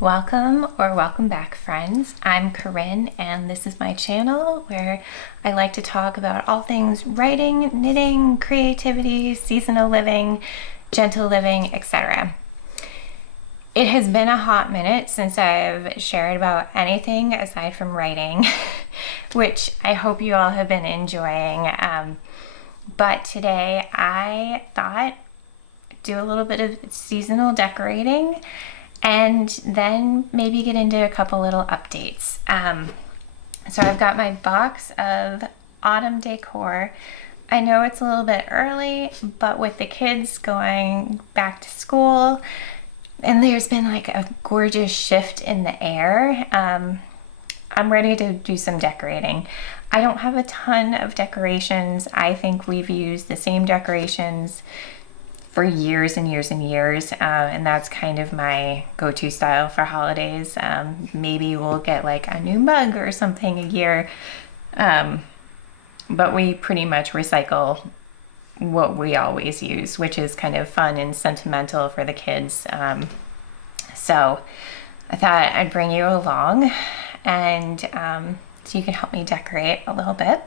Welcome or welcome back, friends. I'm Corinne, and this is my channel where I like to talk about all things writing, knitting, creativity, seasonal living, gentle living, etc. It has been a hot minute since I've shared about anything aside from writing, which I hope you all have been enjoying. But today I thought do a little bit of seasonal decorating and then maybe get into a couple little updates. So I've got my box of autumn decor. I know it's a little bit early, but with the kids going back to school, and there's been like a gorgeous shift in the air, I'm ready to do some decorating. I don't have a ton of decorations. I think we've used the same decorations for years and years and years, and that's kind of my go-to style for holidays. Maybe we'll get like a new mug or something a year, but we pretty much recycle what we always use, which is kind of fun and sentimental for the kids. So I thought I'd bring you along, and so you can help me decorate a little bit.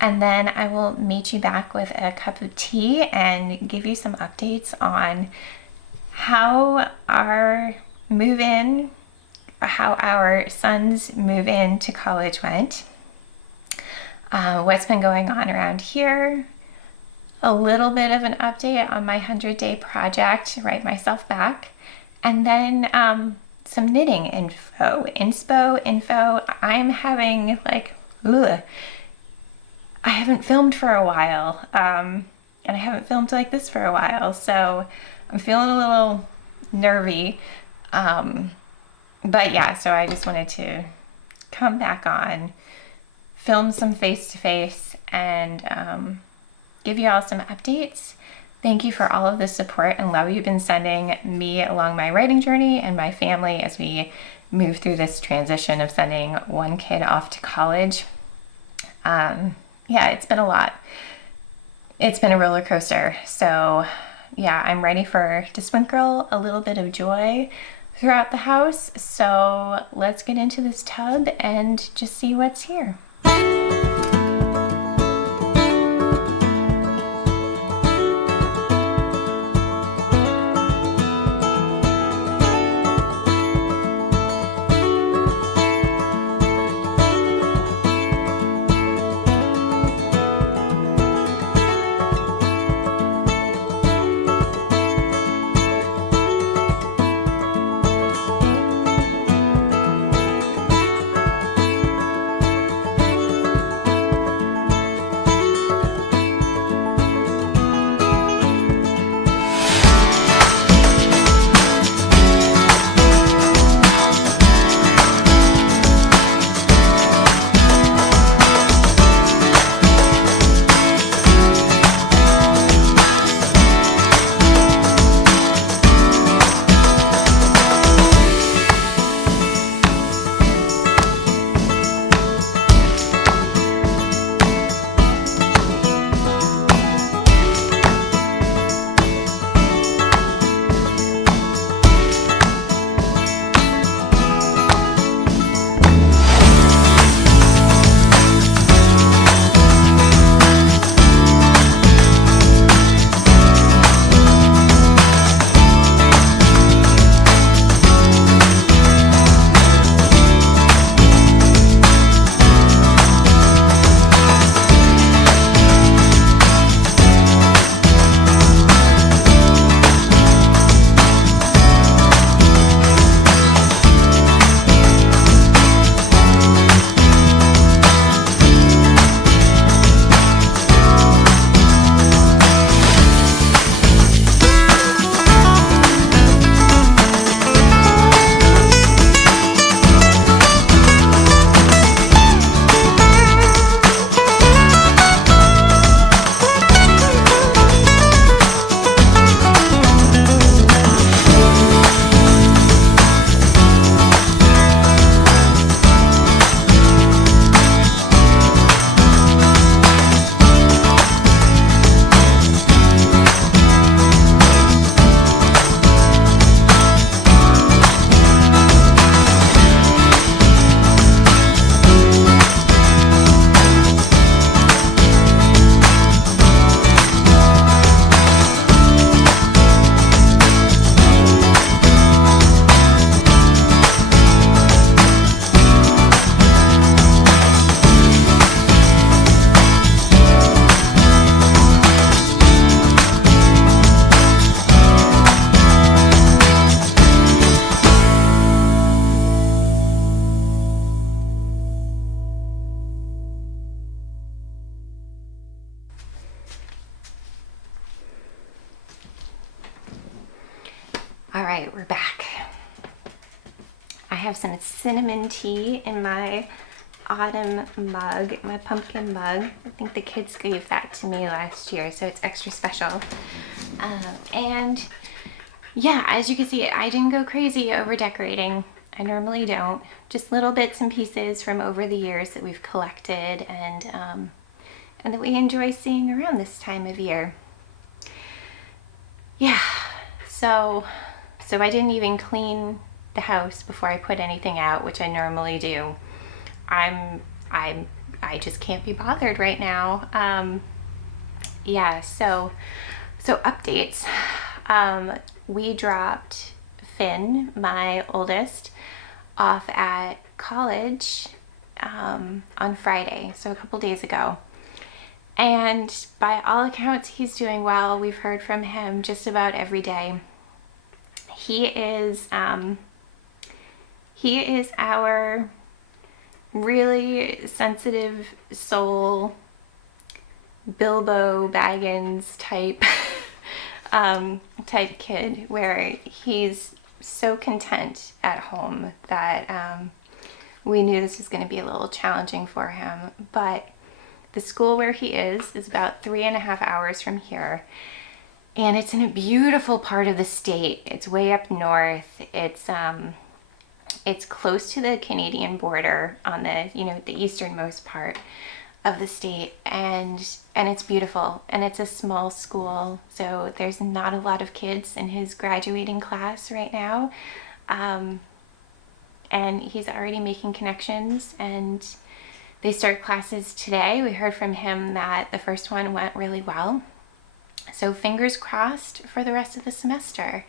And then I will meet you back with a cup of tea and give you some updates on how our son's move in to college went, what's been going on around here, a little bit of an update on my 100-day project, Write Myself Back, and then some knitting info. I'm having I haven't filmed for a while, and I haven't filmed like this for a while, so I'm feeling a little nervy, but yeah, so I just wanted to come back on, film some face-to-face, and give you all some updates. Thank you for all of the support and love you've been sending me along my writing journey and my family as we move through this transition of sending one kid off to college. Yeah, it's been a lot. It's been a roller coaster. So yeah, I'm ready to sprinkle a little bit of joy throughout the house. So let's get into this tub and just see what's here. have some cinnamon tea in my autumn mug, my pumpkin mug. I think the kids gave that to me last year, so it's extra special. And yeah, as you can see, I didn't go crazy over decorating. I normally don't. Just little bits and pieces from over the years that we've collected and that we enjoy seeing around this time of year. Yeah, so I didn't even clean the house before I put anything out, which I normally do. I just can't be bothered right now. Yeah, so updates. We dropped Finn, my oldest, off at college on Friday, so a couple days ago. And by all accounts, he's doing well. We've heard from him just about every day. He is our really sensitive soul, Bilbo Baggins type type kid, where he's so content at home that we knew this was going to be a little challenging for him. But the school where he is about 3.5 hours from here, and it's in a beautiful part of the state. It's way up north. It's close to the Canadian border on the the easternmost part of the state, and it's beautiful, and it's a small school, so there's not a lot of kids in his graduating class right now, and he's already making connections, and they start classes today. We heard from him that the first one went really well, so fingers crossed for the rest of the semester.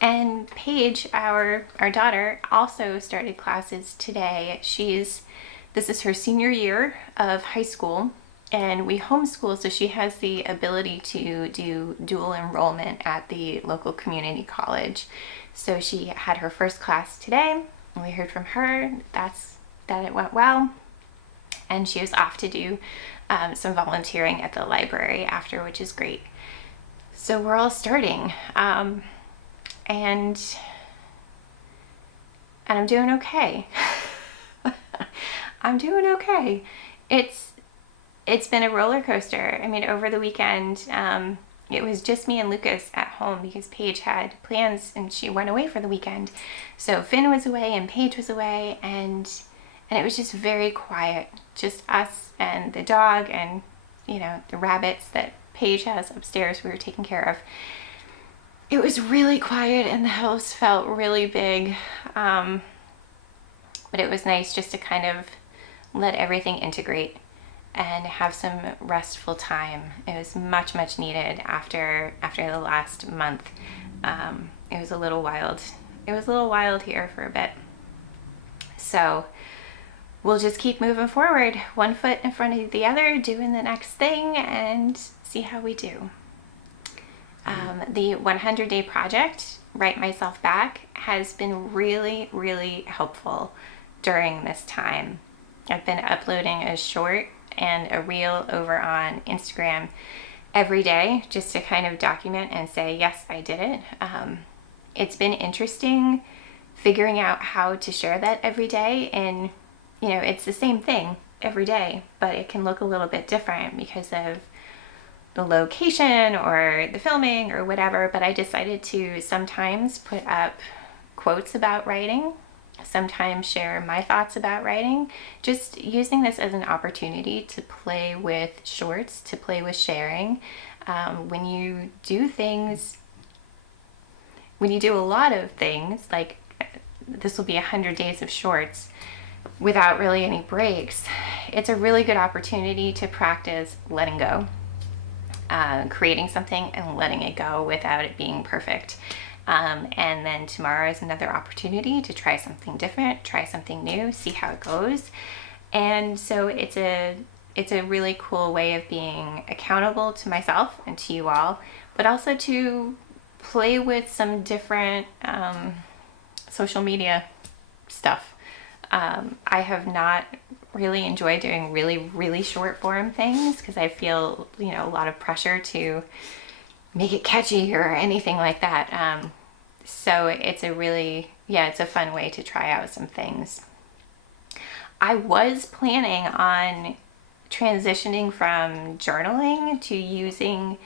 And Paige, our daughter, also started classes today. This is her senior year of high school, and we homeschool, so she has the ability to do dual enrollment at the local community college. So she had her first class today, and we heard from her that it went well, and she was off to do some volunteering at the library after, which is great. So we're all starting, and I'm doing okay. I'm doing okay. It's been a roller coaster. I mean, over the weekend, it was just me and Lucas at home because Paige had plans and she went away for the weekend. So Finn was away and Paige was away, and it was just very quiet. Just us and the dog and, the rabbits that Paige has upstairs we were taking care of. It was really quiet and the house felt really big. But it was nice just to kind of let everything integrate and have some restful time. It was much, much needed after the last month. It was a little wild. It was a little wild here for a bit. So we'll just keep moving forward, one foot in front of the other, doing the next thing, and see how we do. The 100-day project, Write Myself Back, has been really, really helpful during this time. I've been uploading a short and a reel over on Instagram every day just to kind of document and say, yes, I did it. It's been interesting figuring out how to share that every day, and it's the same thing every day, but it can look a little bit different because of the location or the filming or whatever. But I decided to sometimes put up quotes about writing, sometimes share my thoughts about writing, just using this as an opportunity to play with shorts, to play with sharing. When you do a lot of things, like this will be 100 days of shorts without really any breaks, it's a really good opportunity to practice letting go, creating something and letting it go without it being perfect. And then tomorrow is another opportunity to try something different, try something new, see how it goes. And so it's a really cool way of being accountable to myself and to you all, but also to play with some different social media stuff. I have not really enjoyed doing really, really short form things because I feel, a lot of pressure to make it catchy or anything like that. So it's a really, it's a fun way to try out some things. I was planning on transitioning from journaling to using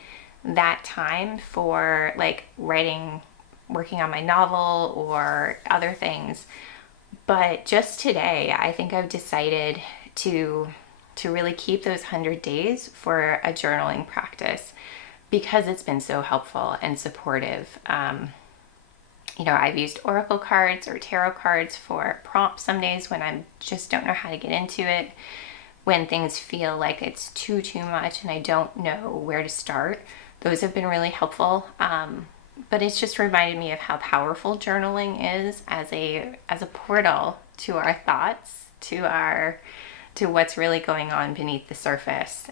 that time for like writing, working on my novel or other things. But just today, I think I've decided to really keep those 100 days for a journaling practice because it's been so helpful and supportive. I've used oracle cards or tarot cards for prompts some days when I just don't know how to get into it, when things feel like it's too much and I don't know where to start. Those have been really helpful. But it's just reminded me of how powerful journaling is as a portal to our thoughts, to what's really going on beneath the surface.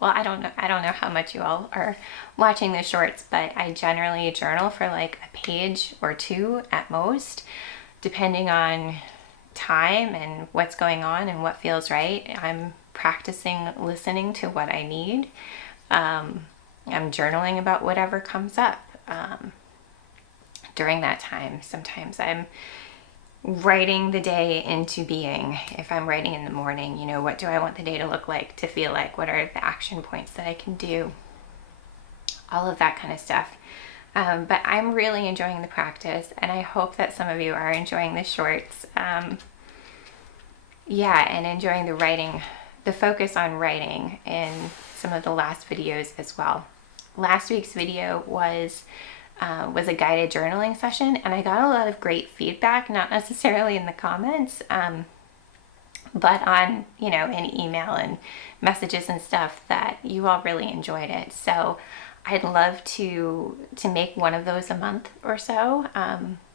I don't know how much you all are watching the shorts, but I generally journal for like a page or two at most, depending on time and what's going on and what feels right. I'm practicing listening to what I need. I'm journaling about whatever comes up during that time. Sometimes I'm writing the day into being. If I'm writing in the morning, what do I want the day to look like, to feel like? What are the action points that I can do? All of that kind of stuff. But I'm really enjoying the practice, and I hope that some of you are enjoying the shorts. And enjoying the writing, the focus on writing in some of the last videos as well. Last week's video was a guided journaling session, and I got a lot of great feedback, not necessarily in the comments, but on, in email and messages and stuff, that you all really enjoyed it. So I'd love to make one of those a month or so.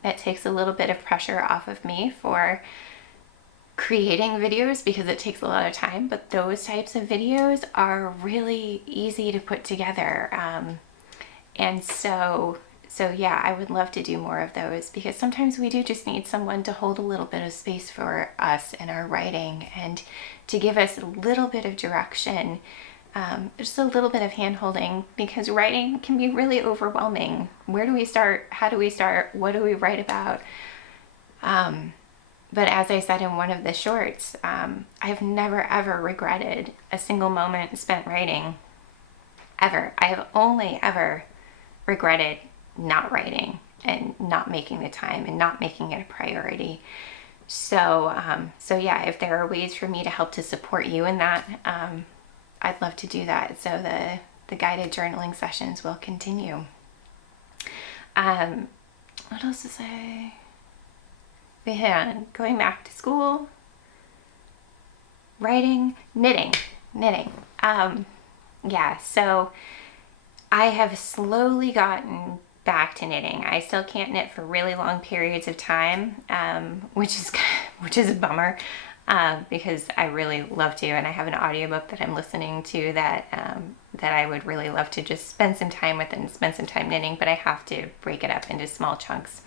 It takes a little bit of pressure off of me for creating videos because it takes a lot of time, but those types of videos are really easy to put together. And so I would love to do more of those, because sometimes we do just need someone to hold a little bit of space for us in our writing and to give us a little bit of direction, just a little bit of hand-holding, because writing can be really overwhelming. Where do we start? How do we start? What do we write about? But as I said in one of the shorts, I've never ever regretted a single moment spent writing, ever. I have only ever regretted not writing and not making the time and not making it a priority. So if there are ways for me to help to support you in that, I'd love to do that. So the guided journaling sessions will continue. What else to say? Going back to school, writing, knitting. So I have slowly gotten back to knitting. I still can't knit for really long periods of time, which is a bummer, because I really love to, and I have an audiobook that I'm listening to that I would really love to just spend some time with and spend some time knitting, but I have to break it up into small chunks.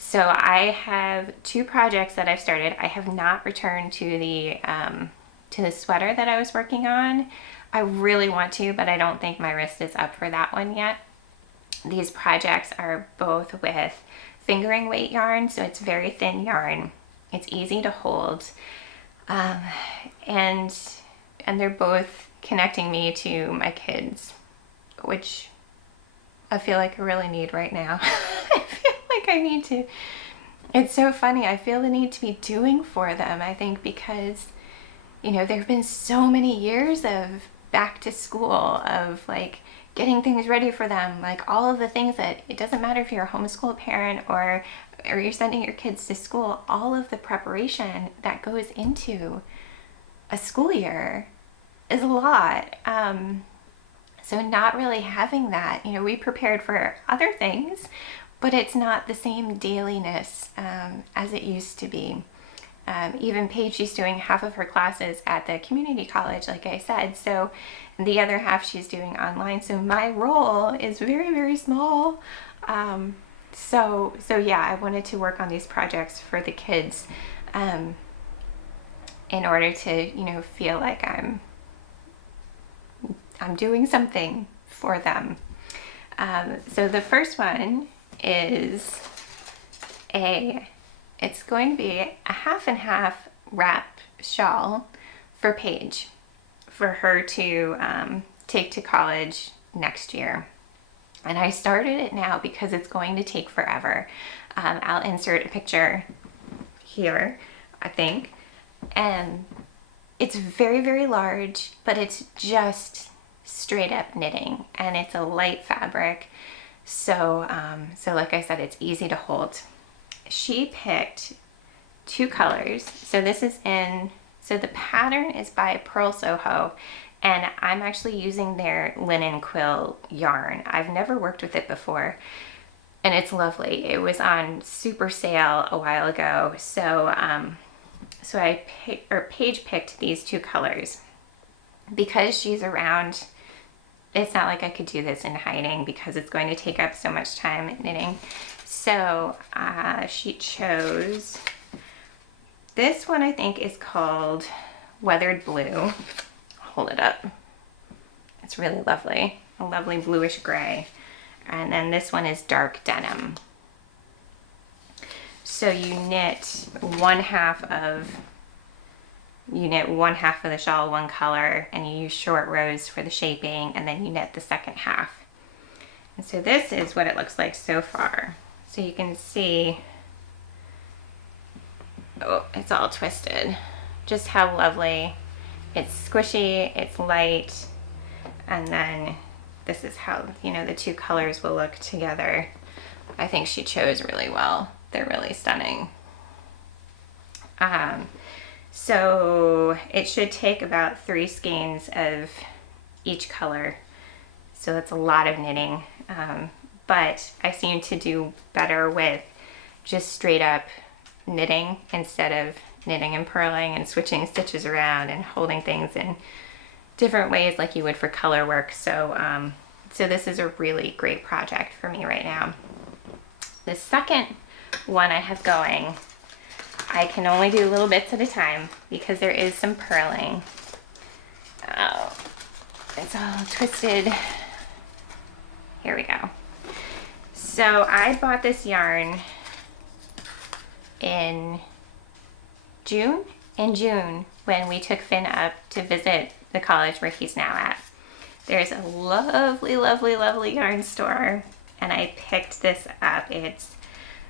So I have 2 projects that I've started. I have not returned to the sweater that I was working on. I really want to, but I don't think my wrist is up for that one yet. These projects are both with fingering weight yarn, so it's very thin yarn. It's easy to hold, and they're both connecting me to my kids, which I feel like I really need right now. I feel like I need to. It's so funny. I feel the need to be doing for them, I think, because, there have been so many years of back to school, of like getting things ready for them, like all of the things that, it doesn't matter if you're a homeschool parent or you're sending your kids to school, all of the preparation that goes into a school year is a lot. So not really having that, we prepared for other things, but it's not the same dailiness as it used to be. Even Paige, she's doing half of her classes at the community college, like I said, so the other half she's doing online. So my role is very, very small. So I wanted to work on these projects for the kids in order to, feel like I'm doing something for them. So the first one is it's going to be a half and half wrap shawl for Paige, for her to take to college next year. And I started it now because it's going to take forever. I'll insert a picture here, I think. And it's very, very large, but it's just straight up knitting, and it's a light fabric. So like I said, it's easy to hold. She picked 2 colors. So the pattern is by Purl Soho, and I'm actually using their linen quill yarn. I've never worked with it before, and it's lovely. It was on super sale a while ago. So Paige picked these 2 colors because she's around. It's not like I could do this in hiding because it's going to take up so much time knitting. So she chose this one. I think is called Weathered Blue. Hold it up. It's really lovely. A lovely bluish gray. And then this one is Dark Denim. So you knit one half of the shawl one color, and you use short rows for the shaping, and then you knit the second half. And so this is what it looks like so far. So you can see, oh, it's all twisted. Just how lovely. It's squishy, it's light, and then this is how, the 2 colors will look together. I think she chose really well. They're really stunning. So it should take about 3 skeins of each color. So that's a lot of knitting. But I seem to do better with just straight up knitting instead of knitting and purling and switching stitches around and holding things in different ways like you would for color work. So this is a really great project for me right now. The second one I have going, I can only do little bits at a time because there is some purling. Oh, it's all twisted. Here we go. So I bought this yarn in June when we took Finn up to visit the college where he's now at. There's a lovely, lovely, lovely yarn store, and I picked this up. It's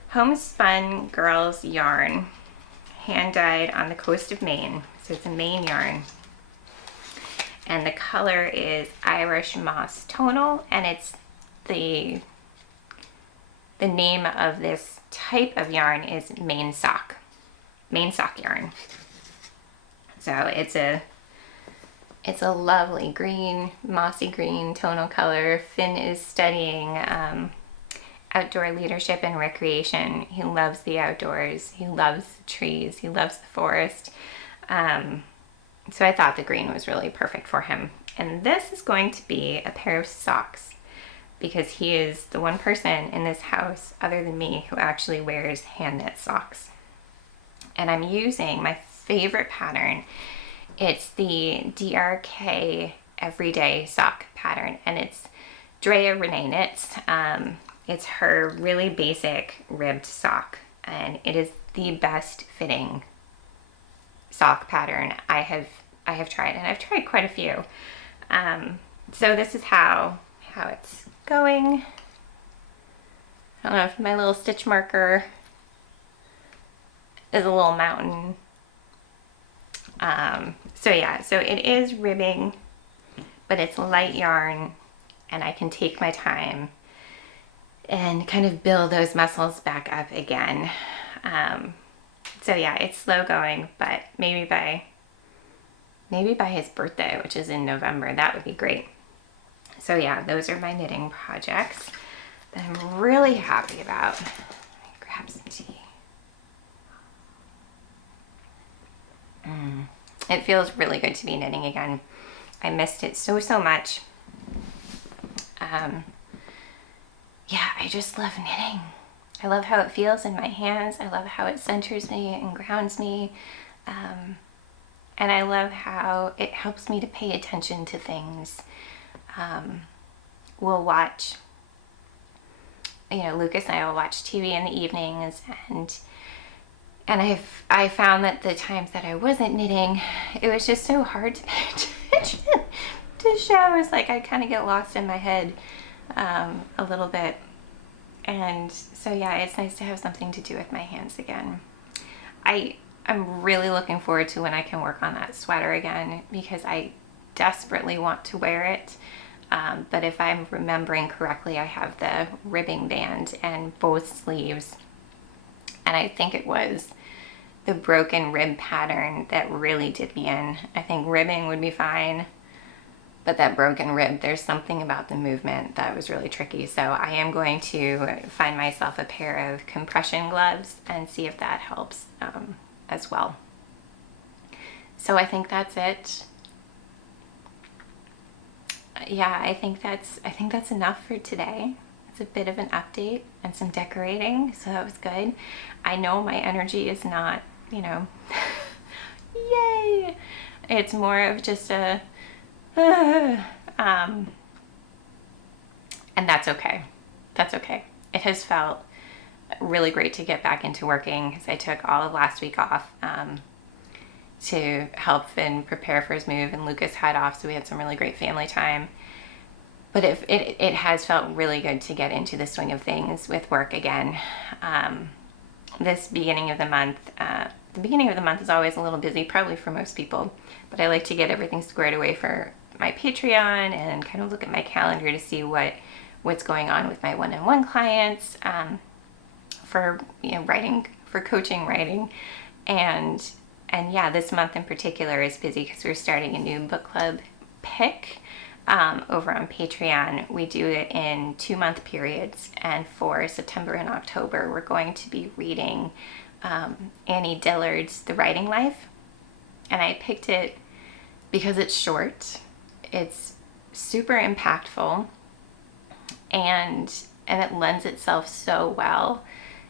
Homespun Girls yarn, hand dyed on the coast of Maine. So it's a Maine yarn. And the color is Irish Moss Tonal, and it's the name of this type of yarn is Maine Sock yarn. So it's a lovely green, mossy green tonal color. Finn is studying outdoor leadership and recreation. He loves the outdoors. He loves the trees. He loves the forest. So I thought the green was really perfect for him. And this is going to be a pair of socks because he is the one person in this house other than me who actually wears hand knit socks. And I'm using my favorite pattern. It's the DRK Everyday Sock pattern, and it's Drea Renee knits. It's her really basic ribbed sock, and it is the best fitting sock pattern I have tried, and I've tried quite a few. So this is how it's going. I don't know if my little stitch marker is a little mountain. So yeah, so it is ribbing, but it's light yarn, and I can take my time and kind of build those muscles back up again. So yeah, it's slow going, but maybe by his birthday, which is in November, that would be great. So yeah, those are my knitting projects that I'm really happy about. Let me grab some tea. It feels really good to be knitting again. I missed it so much. Yeah, I just love knitting. I love how it feels in my hands. I love how it centers me and grounds me. And I love how it helps me to pay attention to things. We'll watch Lucas and I will watch TV in the evenings, and I found that the times that I wasn't knitting, it was just so hard to pay attention to shows. Like, I kind of get lost in my head a little bit. And so yeah, it's nice to have something to do with my hands again. I'm really looking forward to when I can work on that sweater again, because I desperately want to wear it. But if I'm remembering correctly, I have the ribbing band and both sleeves. And I think it was the broken rib pattern that really did me in. I think ribbing would be fine, but that broken rib, there's something about the movement that was really tricky. So I am going to find myself a pair of compression gloves and see if that helps as well. So I think that's it. Yeah, I think that's enough for today. It's a bit of an update and some decorating, so that was good. I know my energy is not, yay! It's more of just a and that's okay. That's okay. It has felt really great to get back into working, because I took all of last week off to help Finn prepare for his move, and Lucas had off, so we had some really great family time. But it has felt really good to get into the swing of things with work again. This beginning of the month, the beginning of the month is always a little busy, probably for most people, but I like to get everything squared away for my Patreon and kind of look at my calendar to see what's going on with my one-on-one clients, for writing, for coaching writing, and yeah, this month in particular is busy because we're starting a new book club pick over on Patreon. We do it in 2-month periods, and for September and October we're going to be reading Annie Dillard's The Writing Life, and I picked it because it's short, it's super impactful, and it lends itself so well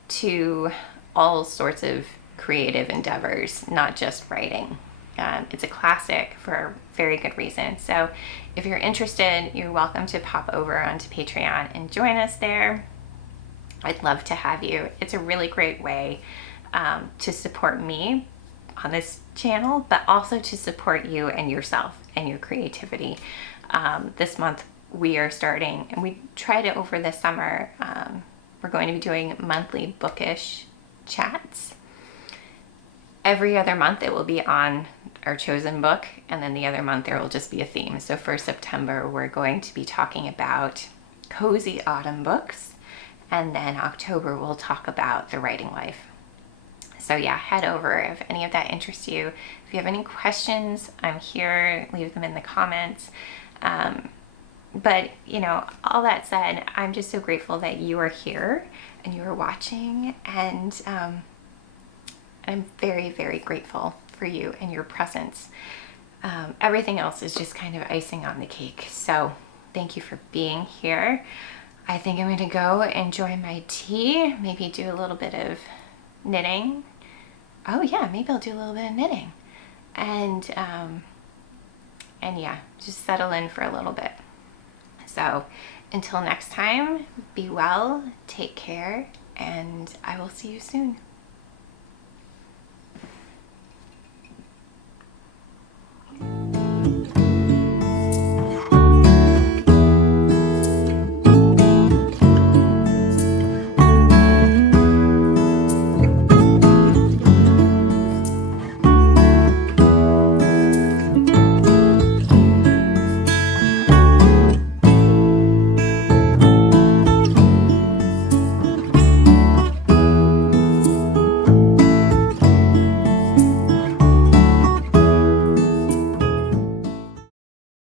to all sorts of creative endeavors, not just writing. It's a classic for a very good reason. So if you're interested, you're welcome to pop over onto Patreon and join us there. I'd love to have you. It's a really great way to support me on this channel, but also to support you and yourself and your creativity. This month we are starting, and we tried it over the summer. We're going to be doing monthly bookish chats. Every other month it will be on our chosen book, and then the other month there will just be a theme. So for September we're going to be talking about cozy autumn books, and then October we'll talk about The Writing Life. So yeah, head over if any of that interests you. If you have any questions, I'm here. Leave them in the comments. But all that said, I'm just so grateful that you are here and you are watching, and I'm very, very grateful for you and your presence. Everything else is just kind of icing on the cake. So thank you for being here. I think I'm going to go enjoy my tea, maybe do a little bit of knitting. Oh yeah, maybe I'll do a little bit of knitting. And yeah, just settle in for a little bit. So until next time, be well, take care, and I will see you soon.